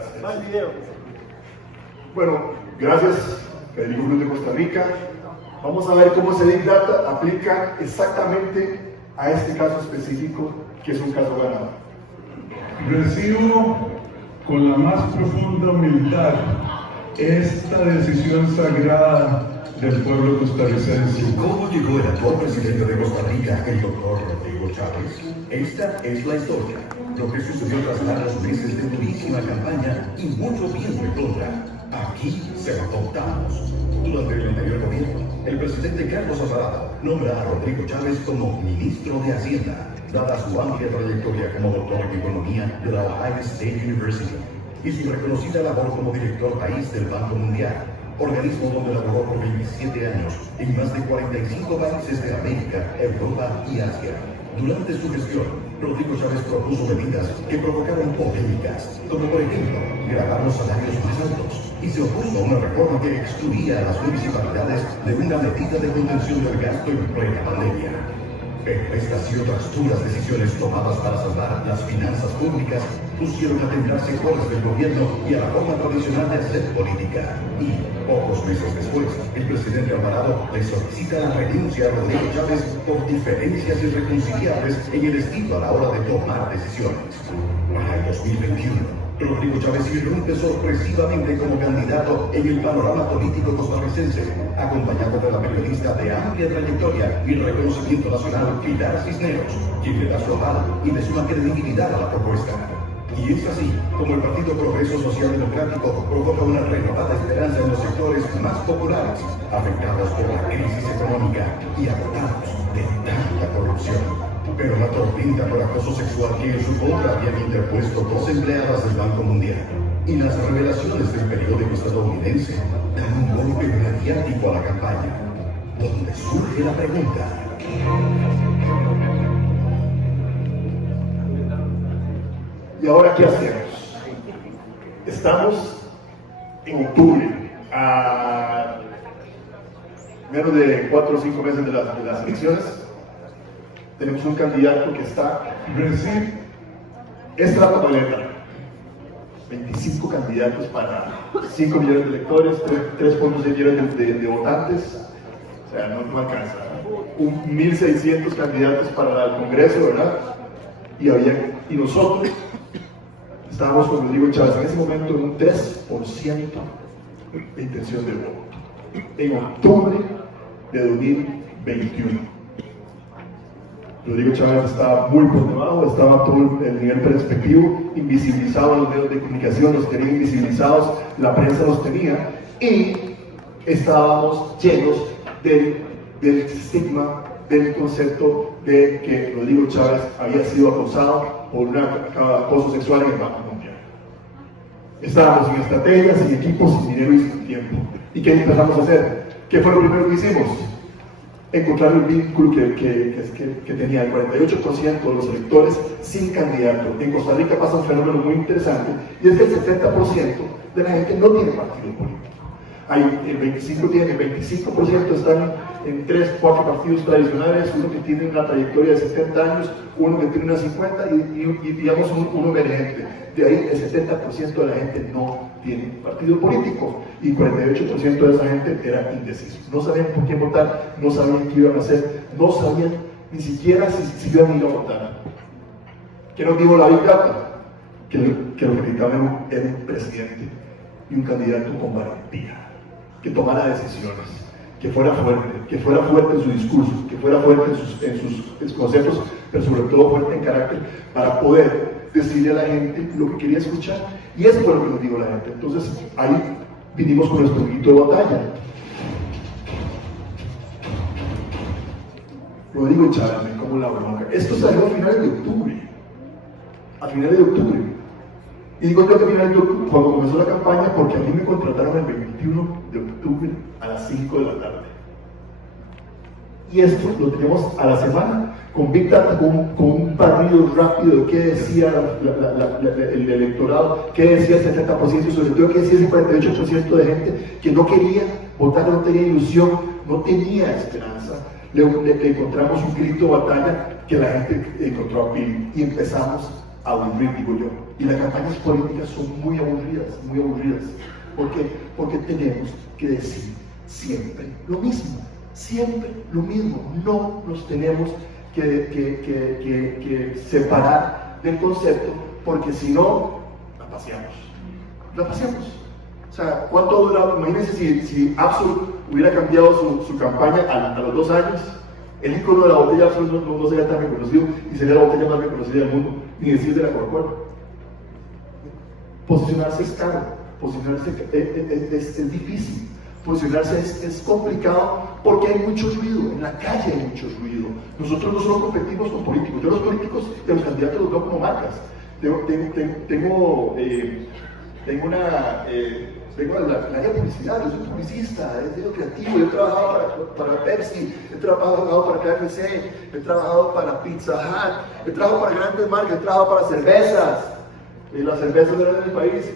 Gracias. Más video. Bueno, gracias, Federico Cruz de Costa Rica. Vamos a ver cómo ese Big Data aplica exactamente a este caso específico, que es un caso ganador. Recibo con la más profunda humildad esta decisión sagrada del pueblo costarricense. ¿Cómo llegó el actual presidente de Costa Rica, el doctor Rodrigo Chávez? Esta es la historia. Lo que sucedió tras largos meses de durísima campaña y mucho viento en contra. Aquí se lo contamos. Durante el anterior gobierno, el presidente Carlos Alvarado nombra a Rodrigo Chávez como ministro de Hacienda, dada su amplia trayectoria como doctor en economía de la Ohio State University y su reconocida labor como director país del Banco Mundial, organismo donde laboró por 27 años en más de 45 países de América, Europa y Asia. Durante su gestión, Rodrigo Chávez propuso medidas que provocaron polémicas, como por ejemplo, grabar los salarios más altos, y se opuso a una reforma que excluía a las municipalidades de una medida de contención del gasto en plena pandemia. Pero estas y otras duras decisiones tomadas para salvar las finanzas públicas pusieron a temblar sectores del gobierno y a la forma tradicional de hacer política. Y, pocos meses después, el presidente Alvarado le solicita la renuncia a Rodrigo Chávez por diferencias irreconciliables en el estilo a la hora de tomar decisiones. Para el 2021, Rodrigo Chávez irrumpe sorpresivamente como candidato en el panorama político costarricense, acompañado de la periodista de amplia trayectoria y reconocimiento nacional Pilar Cisneros, quien le da su aval y le suma credibilidad a la propuesta. Y es así como el Partido Progreso Social Democrático provoca una renovada esperanza en los sectores más populares, afectados por la crisis económica y agotados de tanta corrupción. Pero la tormenta por acoso sexual que en su contra habían interpuesto 2 empleadas del Banco Mundial y las revelaciones del periódico estadounidense dan un golpe mediático a la campaña, donde surge la pregunta: ¿y ahora qué hacemos? Estamos en octubre, a menos de 4 o 5 meses de las elecciones. Tenemos un candidato que está... Esta es la papeleta. 25 candidatos para 5 millones de electores, 3.6 millones de votantes. O sea, no alcanza. 1.600 candidatos para el Congreso, ¿verdad? Y nosotros estábamos con Rodrigo Chávez en ese momento en un 3% de intención de voto. En octubre de 2021. Rodrigo Chávez estaba muy por debajo, estaba todo el nivel perspectivo, invisibilizado, los medios de comunicación los tenía invisibilizados, la prensa los tenía, y estábamos llenos del estigma, del concepto de que Rodrigo Chávez había sido acosado por un acoso sexual en el Banco Mundial. Estábamos sin estrategias, sin equipos, sin dinero y sin tiempo. ¿Y qué empezamos a hacer? ¿Qué fue lo primero que hicimos? Encontrar el vínculo que tenía el 48% de los electores sin candidato. En Costa Rica pasa un fenómeno muy interesante, y es que el 70% de la gente no tiene partido político. El 25% están en 3, 4 partidos tradicionales, uno que tiene una trayectoria de 70 años, uno que tiene unas 50 y digamos uno emergente. De ahí el 70% de la gente no tiene partido político y 48% de esa gente era indeciso. No sabían por quién votar, no sabían qué iban a hacer, no sabían ni siquiera si iban a ir a votar. ¿Qué nos dijo la Big Data? Que lo que necesitaban era un presidente y un candidato con valentía, que tomara decisiones, que fuera fuerte en su discurso, que fuera fuerte en sus conceptos, pero sobre todo fuerte en carácter, para poder decirle a la gente lo que quería escuchar. Y eso fue lo que nos dijo la gente. Entonces ahí vinimos con nuestro grito de batalla. Rodrigo Chávez, me como la bronca. Esto salió a finales de octubre. A finales de octubre. Y digo yo que a finales de octubre, cuando comenzó la campaña, porque a mí me contrataron el 21 de octubre a las 5 de la tarde. Y esto lo tenemos a la semana, con Big Data, con un barrido rápido de qué decía el electorado, qué decía el 70% y sobre todo qué decía el 48% de gente que no quería votar, no tenía ilusión, no tenía esperanza. Le encontramos un grito de batalla que la gente encontró a Pili y empezamos aburrir, digo yo. Y las campañas políticas son muy aburridas, muy aburridas. ¿Por qué? Porque tenemos que decir siempre lo mismo, siempre lo mismo. No nos tenemos que separar del concepto, porque si no, la paseamos. La paseamos. O sea, ¿cuánto ha durado? Imagínense si Absolut hubiera cambiado su campaña a los 2 años. El icono de la botella Absolut no sería tan reconocido y sería la botella más reconocida del mundo, ni decir de la Coca-Cola. Posicionarse es caro, posicionarse es difícil, posicionarse es complicado porque hay mucho ruido, en la calle hay mucho ruido. Nosotros no solo competimos con políticos, yo los políticos y a los candidatos los veo como marcas. Vengo del área de publicidad, yo soy publicista, he sido creativo, he trabajado para Pepsi, he trabajado para KFC, he trabajado para Pizza Hut, he trabajado para grandes marcas, he trabajado para cervezas, las cervezas grandes del país,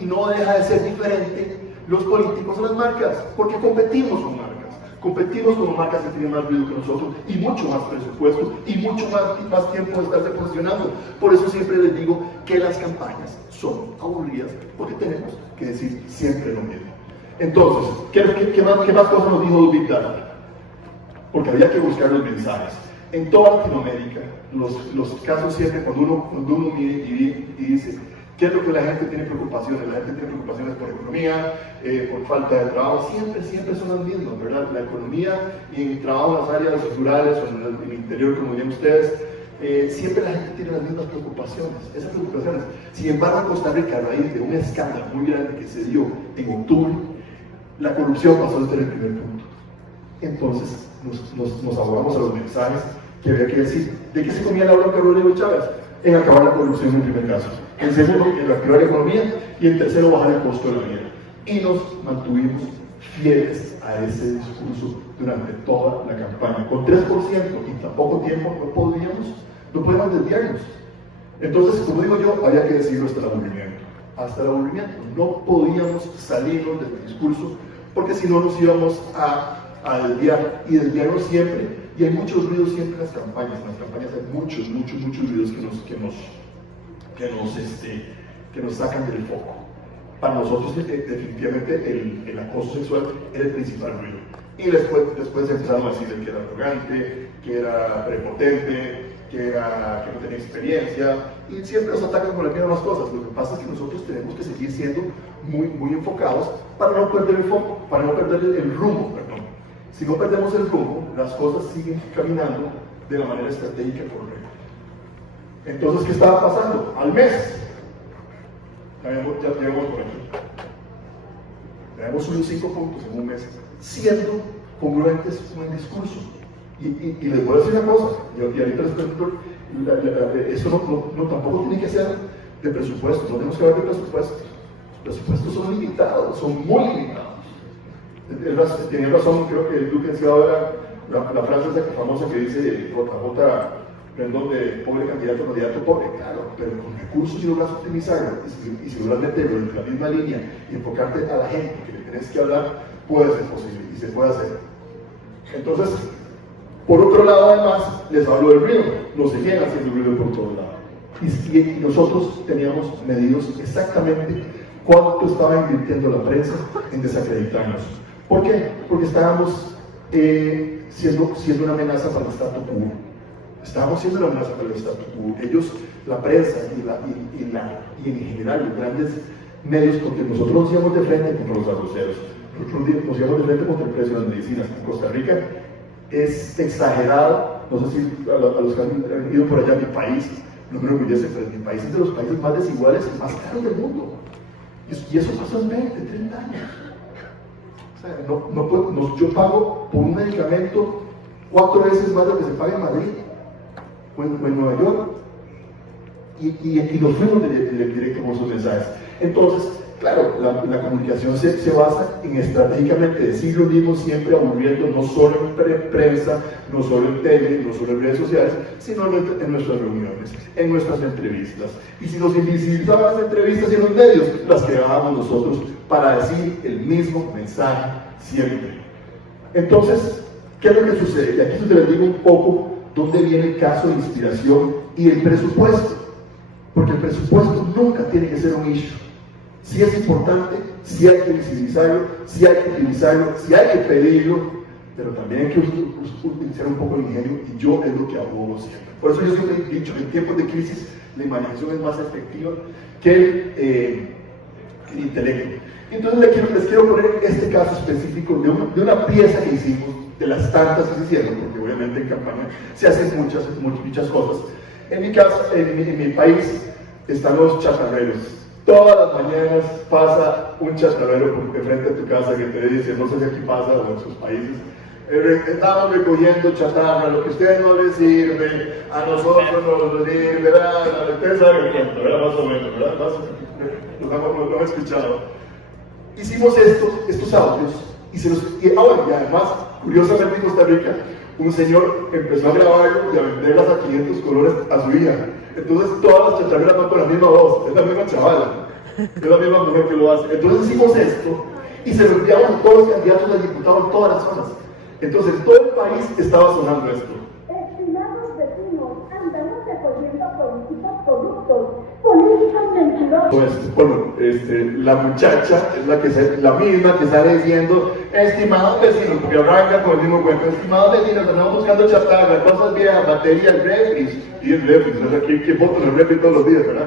y no deja de ser diferente los políticos a las marcas, porque competimos con marcas que tienen más ruido que nosotros, y mucho más presupuesto, y mucho más tiempo de estarse posicionando. Por eso siempre les digo que las campañas son aburridas, porque tenemos que decir siempre lo mismo. Entonces, ¿qué más cosas nos dijo Big Data? Porque había que buscar los mensajes. En toda Latinoamérica, los casos siempre, cuando uno mide y dice, ¿qué es lo que la gente tiene preocupaciones? La gente tiene preocupaciones por economía, por falta de trabajo, siempre son las mismas, ¿verdad? La economía y el trabajo en las áreas rurales o en el interior, como dirían ustedes, siempre la gente tiene las mismas preocupaciones, esas preocupaciones. Sin embargo, en Costa Rica, a raíz de un escándalo muy grande que se dio en octubre, la corrupción pasó a ser el primer punto. Entonces, nos abogamos a los mensajes que había que decir. ¿De qué se comía la bronca Rodrigo Chávez? En acabar la corrupción en primer caso. En segundo, en reactivar la economía. Y en tercero, bajar el costo de la vida. Y nos mantuvimos fieles a ese discurso durante toda la campaña. Con 3% y tan poco tiempo no podíamos desviarnos. Entonces, como digo yo, había que decirlo hasta el aburrimiento. Hasta el aburrimiento. No podíamos salirnos del discurso, porque si no nos íbamos a desviar, y desviarnos siempre. Y hay muchos ruidos siempre en las campañas. En las campañas hay muchos ruidos que nos sacan del foco. Para nosotros, definitivamente, el acoso sexual era el principal ruido. Y después empezaron a decirle que era arrogante, que era prepotente, que no tenía experiencia, y siempre nos atacan con las mismas cosas. Lo que pasa es que nosotros tenemos que seguir siendo muy enfocados para no perder el foco, para no perder el rumbo, perdón. Si no perdemos el rumbo, las cosas siguen caminando de la manera estratégica correcta. Entonces, ¿qué estaba pasando? Al mes, ya llegamos por aquí. Habíamos subido 5 puntos en un mes, siendo congruentes con el discurso. Y les voy a decir una cosa, y ahorita les pregunto, eso tampoco tiene que ser de presupuesto, no tenemos que hablar de presupuestos. Los presupuestos son limitados, son muy limitados. Tenía razón, creo que Luke decía ahora la frase esa famosa que dice JJ Rendón de pobre candidato pobre, claro, pero con recursos si logras optimizarlo y si logras meterlo en la misma línea y enfocarte a la gente que le tenés que hablar, puede ser posible y se puede hacer. Entonces, por otro lado, además, les hablo del ruido, nos seguían haciendo ruido por todos lados. Y nosotros teníamos medidos exactamente cuánto estaba invirtiendo la prensa en desacreditarnos. ¿Por qué? Porque estábamos siendo una amenaza para el statu quo. Estábamos siendo una amenaza para el statu quo. Ellos, la prensa y en general los grandes medios, porque nosotros nos íbamos de frente contra los arroceros, nosotros nos íbamos de frente contra el precio de las medicinas. En Costa Rica es exagerado, no sé si a los que han ido por allá a mi país, no me enorgullece, pero mi país es de los países más desiguales y más caros del mundo. Y eso pasó en 20, 30 años. O sea, yo pago por un medicamento 4 veces más de lo que se paga en Madrid o en Nueva York. Y nos fuimos directo con esos mensajes. Entonces, claro, la comunicación se basa en estratégicamente decir lo mismo, siempre aburriendo, no solo en prensa, no solo en tele, no solo en redes sociales, sino en nuestras reuniones, en nuestras entrevistas. Y si nos invisibilizaban las entrevistas y en los medios, las creábamos nosotros para decir el mismo mensaje siempre. Entonces, ¿qué es lo que sucede? Y aquí les digo un poco dónde viene el caso de inspiración y el presupuesto. porque el presupuesto nunca tiene que ser un issue. Si es importante, si hay que visibilizarlo, si hay que utilizarlo, si hay que pedirlo, pero también hay que utilizar un poco el ingenio, y yo es lo que abogo siempre. Por eso yo siempre he dicho que en tiempos de crisis la imaginación es más efectiva que el intelecto. Entonces les quiero poner este caso específico de una pieza que hicimos, de las tantas que se hicieron, porque obviamente en campaña se hacen muchas cosas. En mi casa, en mi país, están los chatarreros. Todas las mañanas pasa un chatarrero frente a tu casa que te dice, no sé si aquí pasa o en sus países, estamos recogiendo chatarra, lo que a ustedes no les sirve, a nosotros no nos sirve, ¿verdad? Ustedes saben el cuento, ¿verdad? Más o menos, ¿verdad? Lo han escuchado. Hicimos estos audios y además, curiosamente en Costa Rica, un señor empezó a grabarlo y a venderlas a 500 colores a su hija. Entonces todas las chatarreras van con la misma voz, es la misma chavala, es la misma mujer que lo hace. Entonces hicimos esto y se lo enviamos a todos los candidatos a diputados en todas las zonas. Entonces en todo el país estaba sonando esto. Estimados vecinos, andamos recogiendo políticos corruptos, políticos mentirosos. Bueno, la muchacha es la misma que sale diciendo, estimados vecinos, porque arranca con el mismo cuento, estimados vecinos, andamos buscando chatarra, cosas viejas, baterías, refris, y el refri, no sé qué voto en el refri todos los días, ¿verdad?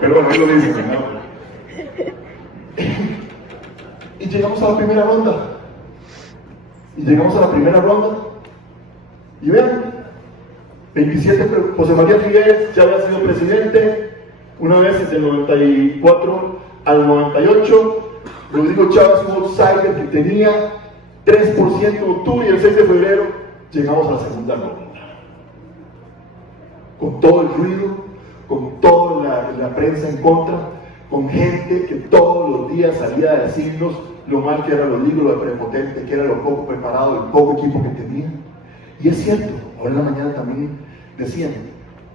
Pero bueno, ahí lo dicen, ¿verdad? Y llegamos a la primera ronda. Y vean, 27, José María Figueres ya había sido presidente, una vez desde el 94 al 98, Rodrigo Chávez, un outsider que tenía 3% en octubre, y el 6 de febrero llegamos a la segunda ronda. Con todo el ruido, con toda la prensa en contra, con gente que todos los días salía a decirnos lo mal que era Rodrigo, lo prepotente que era, lo poco preparado, el poco equipo que tenía. Y es cierto, ahora en la mañana también decían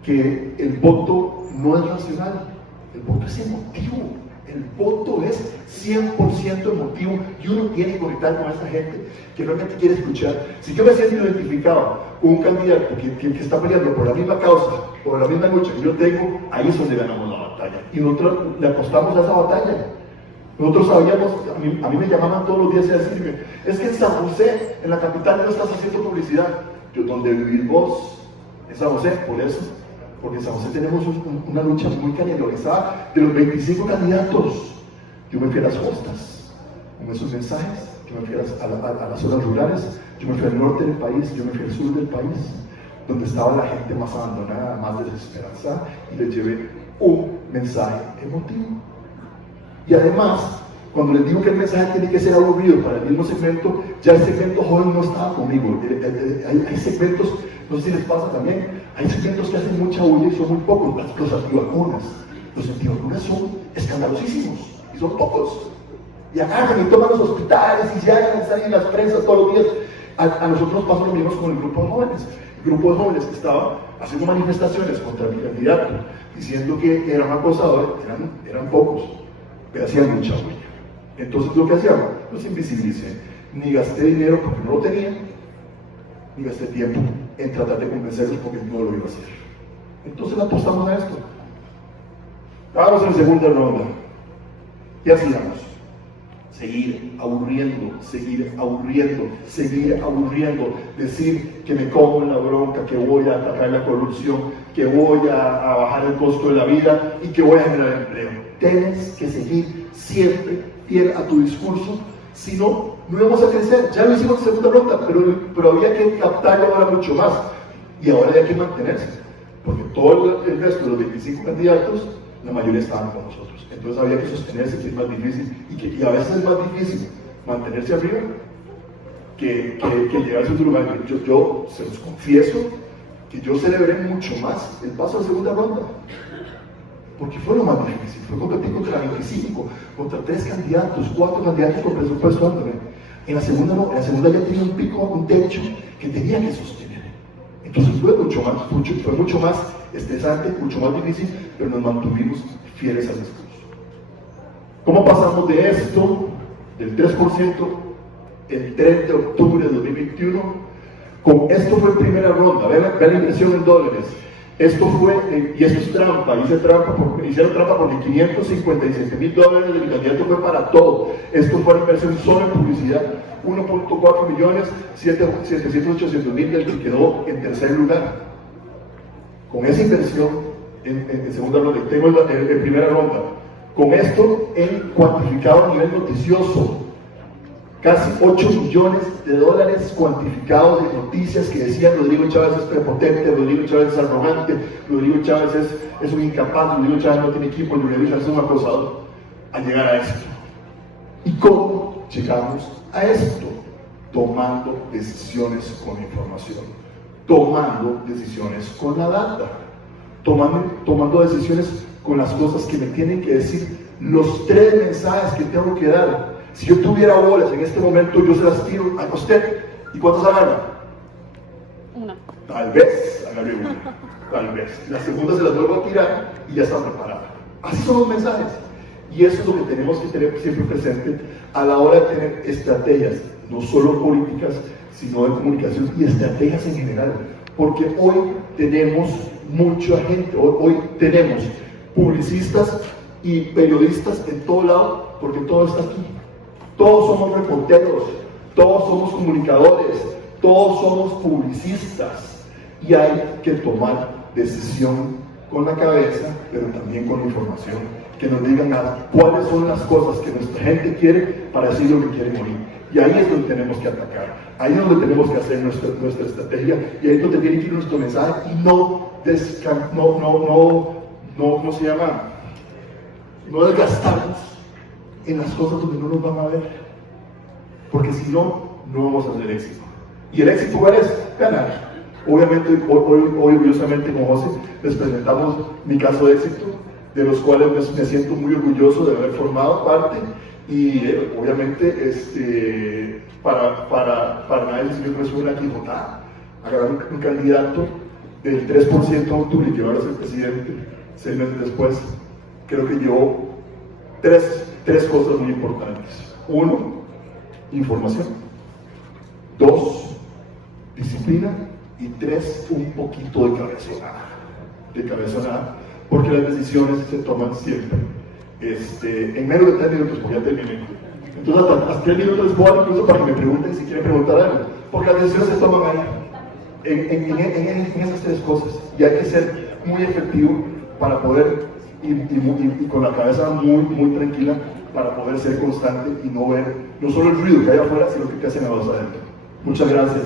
que el voto no es racional, el voto es emotivo, el voto es 100% emotivo, y uno tiene que conectar con esa gente que realmente quiere escuchar. Si yo me siento identificado con un candidato que está peleando por la misma causa, por la misma lucha que yo tengo, ahí es donde ganamos la batalla, y nosotros le apostamos a esa batalla. Nosotros sabíamos, a mí me llamaban todos los días a decirme, es que en San José, en la capital, no estás haciendo publicidad. Yo, donde vivís vos, en San José, por eso, porque en San José tenemos una lucha muy calendarizada. De los 25 candidatos, yo me fui a las costas con esos mensajes, yo me fui a las zonas rurales, yo me fui al norte del país, yo me fui al sur del país, donde estaba la gente más abandonada, más desesperanzada, y les llevé un mensaje emotivo. Y además, cuando les digo que el mensaje tiene que ser aburrido para el mismo segmento, ya el segmento joven no estaba conmigo. Hay segmentos, no sé si les pasa también, hay segmentos que hacen mucha bulla y son muy pocos. Los antivacunas. Los antivacunas son escandalosísimos y son pocos. Y agarran y toman los hospitales y llegan, están en las prensas todos los días. A nosotros nos pasó lo mismo con el grupo de jóvenes. El grupo de jóvenes que estaba haciendo manifestaciones contra mi candidato, diciendo que era un acosador, eran pocos, pero hacían mucha bulla. Entonces lo que hacíamos, los invisibilicé, ni gasté dinero porque no lo tenía, ni gasté tiempo en tratar de convencerlos porque no lo iba a hacer. Entonces apostamos a esto. Vamos en segunda ronda. ¿Qué hacíamos? Seguir aburriendo, decir que me como en la bronca, que voy a atacar la corrupción, que voy a bajar el costo de la vida y que voy a generar empleo. Tienes que seguir siempre fiel a tu discurso, si no, no íbamos a crecer. Ya lo hicimos en segunda ronda, pero había que captarlo ahora mucho más, y ahora hay que mantenerse, porque todo el resto de los 25 candidatos, la mayoría estaban con nosotros. Entonces había que sostenerse, que es más difícil, y a veces es más difícil mantenerse arriba que llegar a su lugar. Yo se los confieso que yo celebré mucho más el paso a la segunda ronda, porque fue lo más difícil, fue competir contra 25, contra 3 candidatos, 4 candidatos con presupuesto alto. En la segunda no, en la segunda ya tenía un pico, un techo que tenía que sostener. Entonces fue mucho más estresante, mucho más difícil, pero nos mantuvimos fieles al discurso. ¿Cómo pasamos de esto, del 3%, el 3 de octubre de 2021? Con esto fue primera ronda, vean la inversión en dólares. Esto fue, y esto es trampa, hicieron trampa porque $557,000 del candidato fue para todo. Esto fue una inversión solo en publicidad, 1.4 millones, 700,800,000 del que quedó en tercer lugar. Con esa inversión, en segunda ronda, tengo en primera ronda, con esto he cuantificado a nivel noticioso casi $8 millones cuantificados de noticias que decían Rodrigo Chávez es prepotente, Rodrigo Chávez es arrogante, Rodrigo Chávez es un incapaz, Rodrigo Chávez no tiene equipo, Rodrigo Chávez es un acosador, a llegar a esto. ¿Y cómo llegamos a esto? Tomando decisiones con información, tomando decisiones con la data, tomando decisiones con las cosas que me tienen que decir, los 3 mensajes que tengo que dar. Si yo tuviera bolas en este momento, yo se las tiro a usted. ¿Y cuántas agarra? Una. Tal vez agarre una, tal vez. La segunda se las vuelvo a tirar y ya está preparada. Así son los mensajes. Y eso es lo que tenemos que tener siempre presente a la hora de tener estrategias, no solo políticas, sino de comunicación y estrategias en general. Porque hoy tenemos mucha gente, hoy tenemos publicistas y periodistas en todo lado, porque todo está aquí. Todos somos reporteros, todos somos comunicadores, todos somos publicistas y hay que tomar decisión con la cabeza, pero también con la información, que nos digan cuáles son las cosas que nuestra gente quiere para decir lo que quieren oír. Y ahí es donde tenemos que atacar, ahí es donde tenemos que hacer nuestra estrategia y ahí es donde tiene que ir nuestro mensaje y no desgastarnos en las cosas donde no nos van a ver, porque si no, no vamos a tener éxito. ¿Y el éxito cuál es? Ganar. Obviamente, hoy orgullosamente con José les presentamos mi caso de éxito, de los cuales me siento muy orgulloso de haber formado parte y obviamente para nadie se me parece una quijotada agarrar un candidato del 3% de octubre que va a ser presidente 6 meses después. Creo que llevó tres cosas muy importantes. 1, información. 2, disciplina. Y 3, un poquito de cabezonada, porque las decisiones se toman siempre en menos de 3 minutos, porque ya terminé. Entonces hasta 3 minutos les puedo dar incluso para que me pregunten si quieren preguntar algo, porque las decisiones se toman ahí, en esas 3 cosas, y hay que ser muy efectivo para poder y con la cabeza muy tranquila para poder ser constante y no ver no solo el ruido que hay afuera, sino que hacen a los adentro. Muchas gracias.